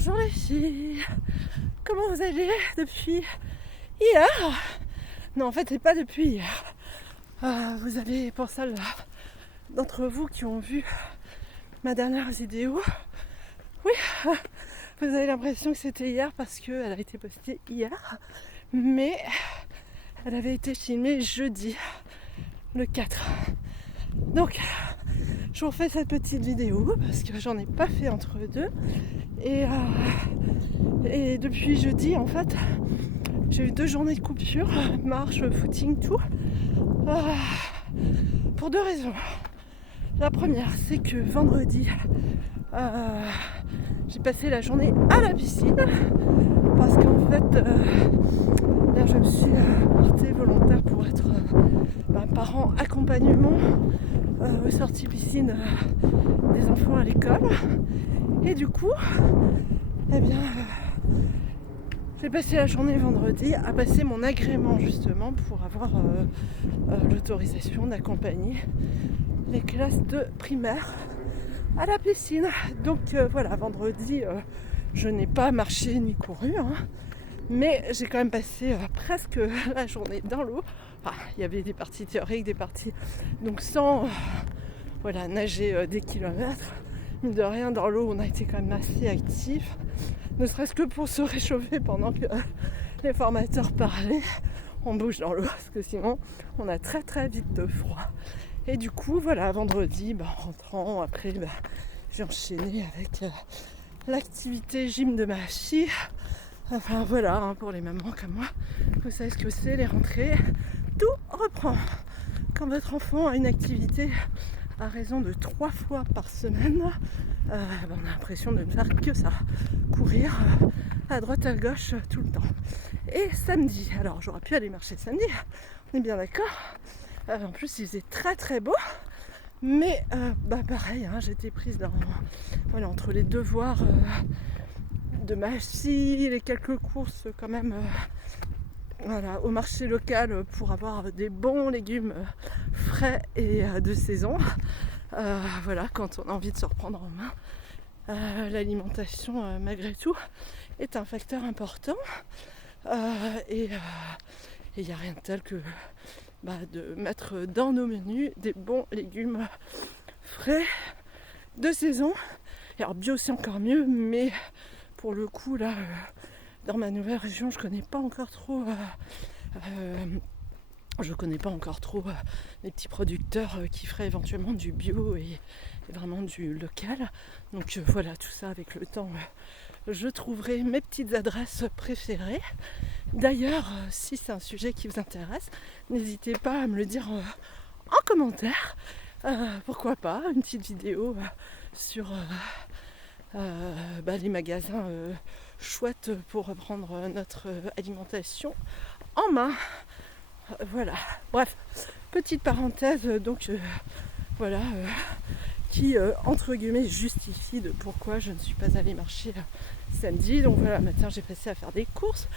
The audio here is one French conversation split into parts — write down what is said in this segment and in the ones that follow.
Bonjour les filles, comment vous allez depuis hier? Non, en fait c'est pas depuis hier. Vous avez, pour celles d'entre vous qui ont vu ma dernière vidéo, oui, vous avez l'impression que c'était hier parce qu'elle a été postée hier, mais elle avait été filmée jeudi, le 4. Donc je vous refais cette petite vidéo parce que j'en ai pas fait entre deux. Et depuis jeudi, en fait, j'ai eu 2 journées de coupure, marche, footing, tout. Pour 2 raisons. La première, c'est que vendredi, j'ai passé la journée à la piscine. Parce qu'en fait, là, je me suis portée volontaire pour être parent accompagnement aux sorties piscine des enfants à l'école. Et du coup, eh bien, j'ai passé la journée vendredi à passer mon agrément justement pour avoir l'autorisation d'accompagner les classes de primaire à la piscine. Donc voilà, vendredi, je n'ai pas marché ni couru, mais j'ai quand même passé presque la journée dans l'eau. Enfin, il y avait des parties théoriques, des parties donc sans nager des kilomètres. Mine de rien, dans l'eau, on a été quand même assez actifs, ne serait-ce que pour se réchauffer pendant que les formateurs parlaient. On bouge dans l'eau parce que sinon on a très très vite froid. Et du coup, voilà, vendredi, en rentrant, après j'ai enchaîné avec l'activité gym de ma fille. Enfin voilà, pour les mamans comme moi, vous savez ce que c'est, les rentrées, tout reprend. Quand votre enfant a une activité à raison de 3 fois par semaine, on a l'impression de ne faire que ça, courir à droite à gauche tout le temps. Et samedi, alors j'aurais pu aller marcher samedi, on est bien d'accord. En plus il faisait très très beau, mais pareil, j'étais prise entre les devoirs de ma fille, les quelques courses quand même au marché local pour avoir des bons légumes frais et de saison. Quand on a envie de se reprendre en main, l'alimentation malgré tout est un facteur important. Et il n'y a rien de tel que de mettre dans nos menus des bons légumes frais de saison. Et alors bio c'est encore mieux, mais pour le coup là dans ma nouvelle région je connais pas encore trop les petits producteurs qui feraient éventuellement du bio et vraiment du local. Donc voilà, tout ça avec le temps je trouverai mes petites adresses préférées. D'ailleurs, si c'est un sujet qui vous intéresse, n'hésitez pas à me le dire en commentaire. Pourquoi pas une petite vidéo sur les magasins chouettes pour reprendre notre alimentation en main. Voilà, bref, petite parenthèse qui entre guillemets justifie de pourquoi je ne suis pas allée marcher samedi. Donc voilà, matin j'ai passé à faire des courses.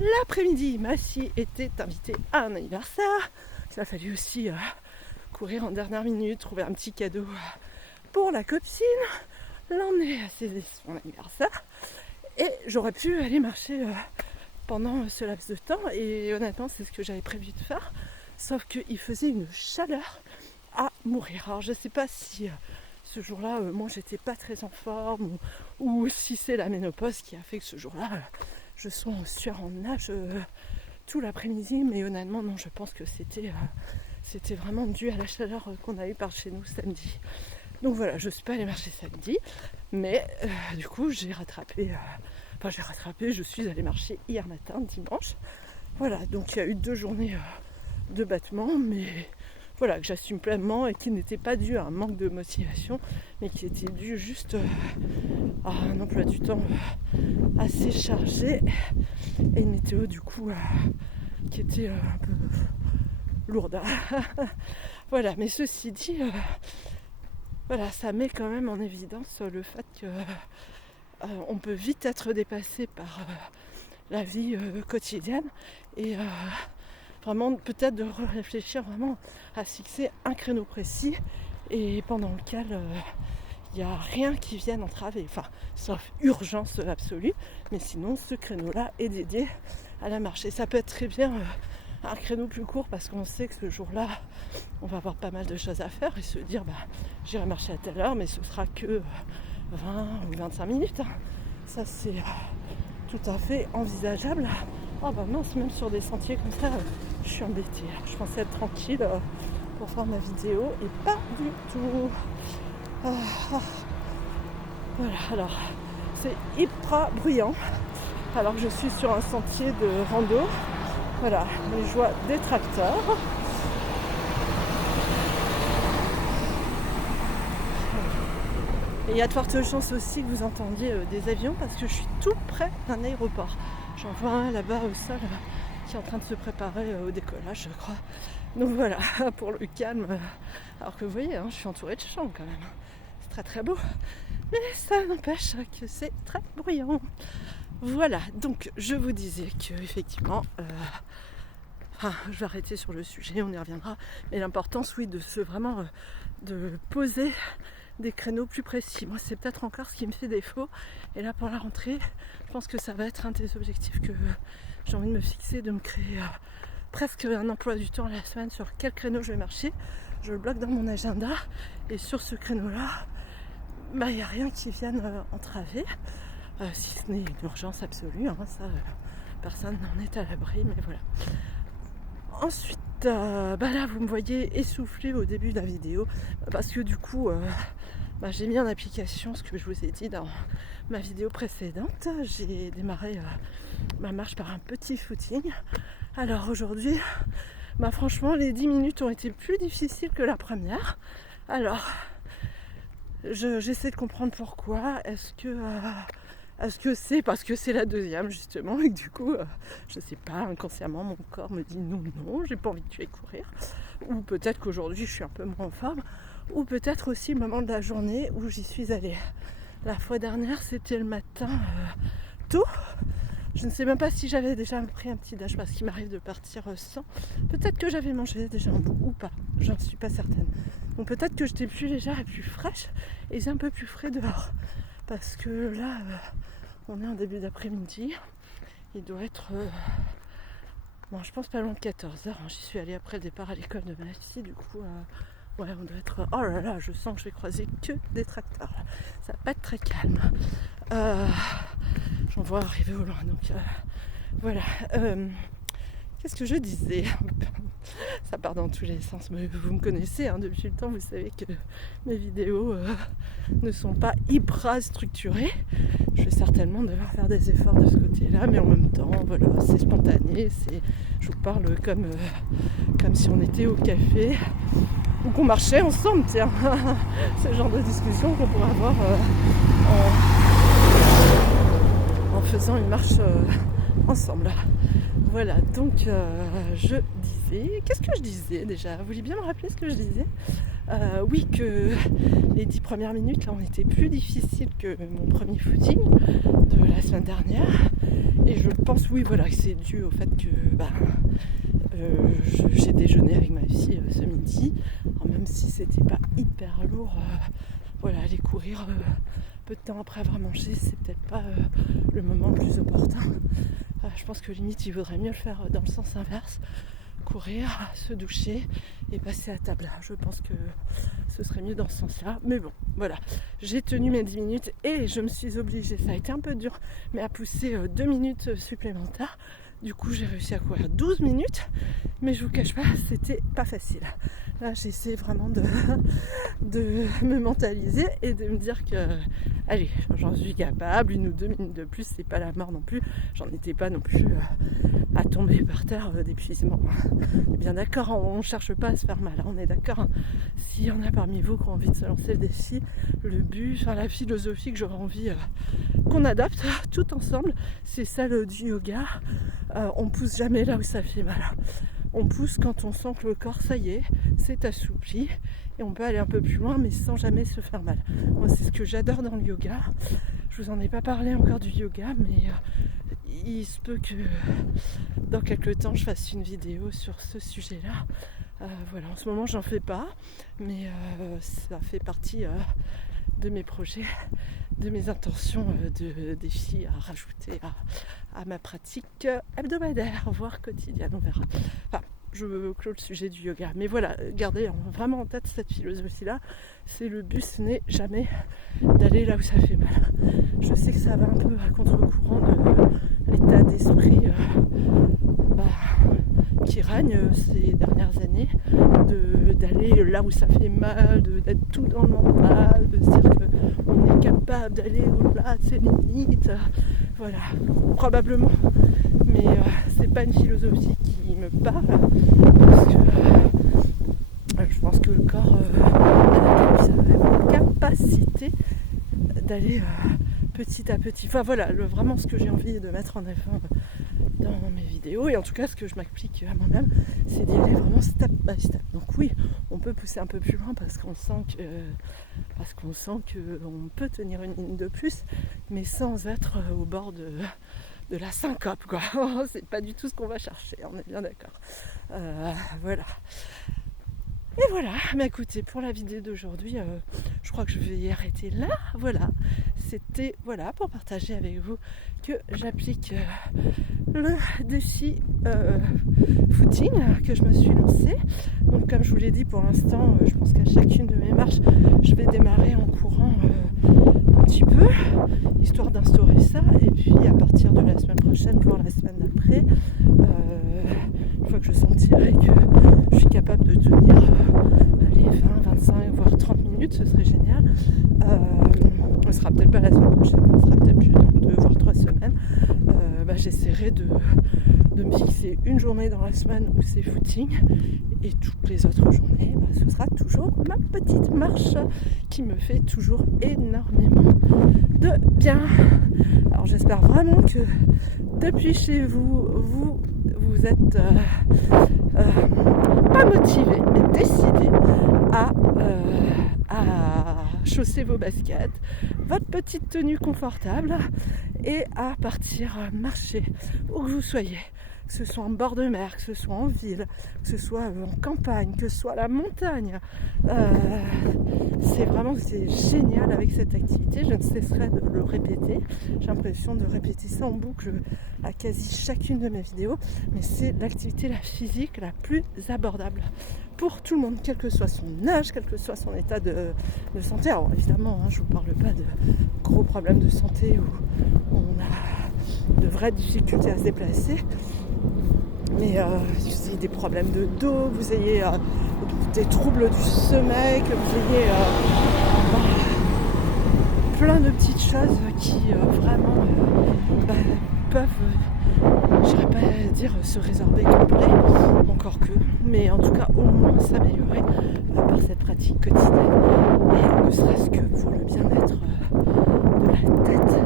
L'après-midi, ma fille était invitée à un anniversaire. Il a fallu aussi courir en dernière minute, trouver un petit cadeau pour la copine, l'emmener à son anniversaire. Et j'aurais pu aller marcher pendant ce laps de temps. Et honnêtement, c'est ce que j'avais prévu de faire. Sauf qu'il faisait une chaleur à mourir. Alors je sais pas si ce jour-là, moi j'étais pas très en forme ou si c'est la ménopause qui a fait que ce jour-là, je sois en sueur en nage tout l'après-midi. Mais honnêtement, non, je pense que c'était vraiment dû à la chaleur qu'on a eu par chez nous samedi. Donc voilà, je suis pas allée marcher samedi, mais du coup je suis allée marcher hier matin, dimanche. Voilà, donc il y a eu 2 journées de battement, mais voilà, que j'assume pleinement et qui n'était pas dû à un manque de motivation, mais qui était dû juste à un emploi du temps assez chargé et une météo du coup qui était un peu lourde. Voilà, mais ceci dit, ça met quand même en évidence le fait que on peut vite être dépassé par la vie quotidienne et vraiment peut-être de réfléchir vraiment à fixer un créneau précis et pendant lequel il n'y a rien qui vienne entraver, enfin, sauf urgence absolue, mais sinon ce créneau-là est dédié à la marche. Et ça peut être très bien un créneau plus court parce qu'on sait que ce jour-là, on va avoir pas mal de choses à faire et se dire, j'irai marcher à telle heure, mais ce sera que 20 ou 25 minutes. Ça, c'est tout à fait envisageable. Oh mince, même sur des sentiers comme ça, je suis embêtée. Je pensais être tranquille pour faire ma vidéo et pas du tout. Voilà, alors c'est hyper bruyant alors que je suis sur un sentier de rando. Voilà, mais je vois des tracteurs. Et il y a de fortes chances aussi que vous entendiez des avions parce que je suis tout près d'un aéroport. J'en vois un là-bas au sol qui est en train de se préparer au décollage, je crois. Donc voilà, pour le calme. Alors que vous voyez, je suis entourée de champs quand même. C'est très très beau. Mais ça n'empêche que c'est très bruyant. Voilà, donc je vous disais que effectivement, je vais arrêter sur le sujet, on y reviendra. Mais l'importance, oui, de poser des créneaux plus précis. Moi, c'est peut-être encore ce qui me fait défaut. Et là, pour la rentrée, je pense que ça va être un des objectifs que j'ai envie de me fixer, de me créer presque un emploi du temps à la semaine sur quel créneau je vais marcher. Je le bloque dans mon agenda et sur ce créneau-là, il n'y a rien qui vienne entraver, si ce n'est une urgence absolue, ça, personne n'en est à l'abri, mais voilà. Ensuite, là vous me voyez essoufflée au début de la vidéo, parce que du coup, j'ai mis en application ce que je vous ai dit dans ma vidéo précédente. J'ai démarré ma marche par un petit footing. Alors aujourd'hui, franchement, les 10 minutes ont été plus difficiles que la première. Alors, j'essaie de comprendre pourquoi. Est-ce que c'est parce que c'est la deuxième justement et que du coup, je sais pas, inconsciemment mon corps me dit non, j'ai pas envie de tuer courir. Ou peut-être qu'aujourd'hui je suis un peu moins en forme. Ou peut-être aussi le moment de la journée où j'y suis allée. La fois dernière, c'était le matin tôt. Je ne sais même pas si j'avais déjà pris un petit déj parce qu'il m'arrive de partir sans. Peut-être que j'avais mangé déjà un bout ou pas, j'en suis pas certaine. Donc peut-être que j'étais plus légère et plus fraîche et c'est un peu plus frais dehors. Parce que là, on est en début d'après-midi. Il doit être, je pense pas loin de 14h. J'y suis allée après le départ à l'école de ma fille. Du coup, on doit être... Oh là là, je sens que je vais croiser que des tracteurs. Ça va pas être très calme. J'en vois arriver au loin. Donc voilà. Qu'est-ce que je disais? Ça part dans tous les sens, mais vous me connaissez, depuis le temps, vous savez que mes vidéos ne sont pas hyper structurées. Je vais certainement devoir faire des efforts de ce côté-là, mais en même temps, voilà, c'est spontané, je vous parle comme si on était au café ou qu'on marchait ensemble, tiens. C'est le genre de discussion qu'on pourrait avoir en faisant une marche ensemble. Voilà, donc je disais... Qu'est-ce que je disais déjà? Vous voulez bien me rappeler ce que je disais? Oui, que les 10 premières minutes, là, ont été plus difficiles que mon premier footing de la semaine dernière. Et je pense, oui, voilà, que c'est dû au fait que j'ai déjeuné avec ma fille ce midi. Alors, même si c'était pas hyper lourd, aller courir peu de temps après avoir mangé, c'est peut-être pas le moment le plus opportun. Je pense que limite il vaudrait mieux le faire dans le sens inverse, courir, se doucher et passer à table. Je pense que ce serait mieux dans ce sens-là. Mais bon, voilà, j'ai tenu mes 10 minutes et je me suis obligée, ça a été un peu dur, mais à pousser 2 minutes supplémentaires. Du coup, j'ai réussi à courir 12 minutes, mais je vous cache pas, c'était pas facile. Là, j'essaie vraiment de me mentaliser et de me dire que, allez, j'en suis capable, 1 ou 2 minutes de plus, c'est pas la mort non plus. J'en étais pas non plus à tomber par terre d'épuisement. On est bien d'accord, on cherche pas à se faire mal, on est d'accord. S'il y en a parmi vous qui ont envie de se lancer le défi, le but, la philosophie que j'aurais envie qu'on adopte tout ensemble, c'est celle du yoga. On pousse jamais là où ça fait mal. On pousse quand on sent que le corps, ça y est, s'est assoupli et on peut aller un peu plus loin mais sans jamais se faire mal. Moi, c'est ce que j'adore dans le yoga. Je vous en ai pas parlé encore du yoga, mais il se peut que dans quelques temps je fasse une vidéo sur ce sujet-là. En ce moment j'en fais pas, mais ça fait partie de mes projets, de mes intentions, de défis à rajouter à ma pratique hebdomadaire, voire quotidienne, on verra. Enfin, je clôt le sujet du yoga. Mais voilà, gardez vraiment en tête cette philosophie-là. C'est le but, ce n'est jamais d'aller là où ça fait mal. Je sais que ça va un peu à contre-courant de l'état d'esprit qui règne ces dernières années, d'aller là où ça fait mal, d'être tout dans le mental, de se dire qu'on est capable d'aller au-delà de ses limites. Voilà, probablement. Mais c'est pas une philosophie qui me parle, parce que je pense que le corps a la capacité d'aller petit à petit. Enfin voilà, vraiment ce que j'ai envie de mettre en avant dans mes vidéos, et en tout cas ce que je m'applique à moi-même, c'est d'y aller vraiment step by step. Donc oui, on peut pousser un peu plus loin parce qu'on sent qu'on peut tenir une ligne de plus, mais sans être au bord de la syncope, quoi. C'est pas du tout ce qu'on va chercher, on est bien d'accord. Voilà. Et voilà, mais écoutez, pour la vidéo d'aujourd'hui, je crois que je vais y arrêter là. Voilà, c'était pour partager avec vous que j'applique le défi footing que je me suis lancé. Donc comme je vous l'ai dit, pour l'instant, je pense qu'à chacune de mes marches, je vais démarrer en courant un petit peu, histoire d'instaurer ça. Et puis à partir de la semaine prochaine, voire la semaine d'après, une fois que je sentirai que je suis capable de tenir 20, 25, voire 30 minutes, ce serait génial. On ne sera peut-être pas la semaine prochaine, on sera peut-être plus dans 2 voire 3 semaines. J'essaierai de me fixer une journée dans la semaine où c'est footing, et toutes les autres journées, ce sera toujours ma petite marche qui me fait toujours énormément de bien. Alors j'espère vraiment que depuis chez vous, vous êtes pas motivé, mais décidé à chausser vos baskets, votre petite tenue confortable, et à partir marcher où que vous soyez, que ce soit en bord de mer, que ce soit en ville, que ce soit en campagne, que ce soit à la montagne. C'est génial avec cette activité, je ne cesserai de le répéter. J'ai l'impression de répéter ça en boucle à quasi chacune de mes vidéos, mais c'est l'activité physique la plus abordable pour tout le monde, quel que soit son âge, quel que soit son état de santé. Alors évidemment, je ne vous parle pas de gros problèmes de santé où on a de vraies difficultés à se déplacer, mais vous ayez des problèmes de dos, vous ayez des troubles du sommeil, que vous ayez plein de petites choses qui vraiment peuvent, j'irais pas dire se résorber complet, encore que, mais en tout cas au moins s'améliorer par cette pratique quotidienne, et ne serait-ce que pour le bien-être de la tête.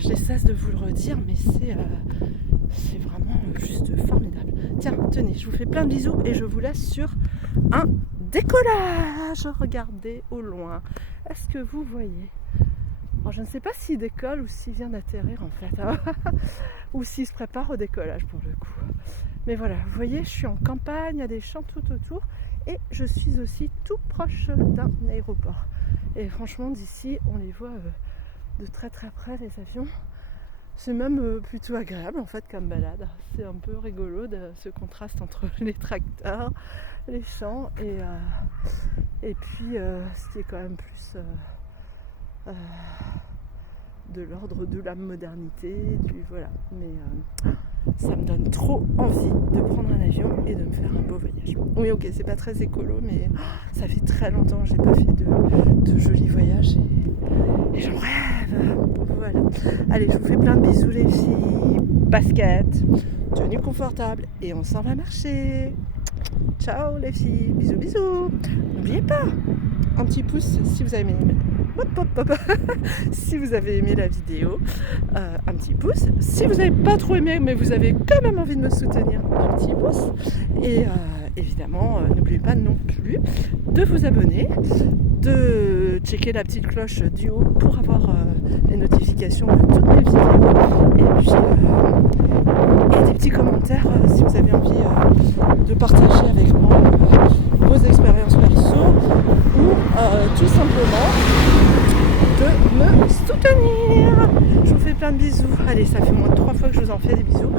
Je cesse de vous le redire, mais c'est vraiment juste formidable. Tiens, tenez, je vous fais plein de bisous et je vous laisse sur un décollage. Regardez au loin. Est-ce que vous voyez ? Alors, je ne sais pas s'il décolle ou s'il vient d'atterrir en fait, ou s'il se prépare au décollage pour le coup. Mais voilà, vous voyez, je suis en campagne, il y a des champs tout autour, et je suis aussi tout proche d'un aéroport. Et franchement, d'ici, on les voit de très très près, les avions. C'est même plutôt agréable en fait comme balade. C'est un peu rigolo de ce contraste entre les tracteurs, les champs, et puis ce qui est quand même plus de l'ordre de la modernité, voilà. Mais ça me donne trop envie de prendre un avion et de me faire un beau voyage. Oui, ok, c'est pas très écolo, mais ça fait très longtemps que j'ai pas fait de jolis voyages, et j'en rêve. Voilà. Allez, je vous fais plein de bisous les filles. Basket, tenue confortable, et on s'en va marcher. Ciao les filles, bisous bisous. N'oubliez pas, un petit pouce si vous avez aimé. Si vous avez aimé la vidéo, un petit pouce. Si vous n'avez pas trop aimé, mais vous avez quand même envie de me soutenir, un petit pouce. Et évidemment, n'oubliez pas non plus de vous abonner, de checker la petite cloche du haut pour avoir les notifications de toutes mes vidéos. Et puis des petits commentaires si vous avez envie de partager avec moi vos expériences perso, ou tout simplement soutenir. Je vous fais plein de bisous. Allez, ça fait moins de 3 fois que je vous en fais des bisous.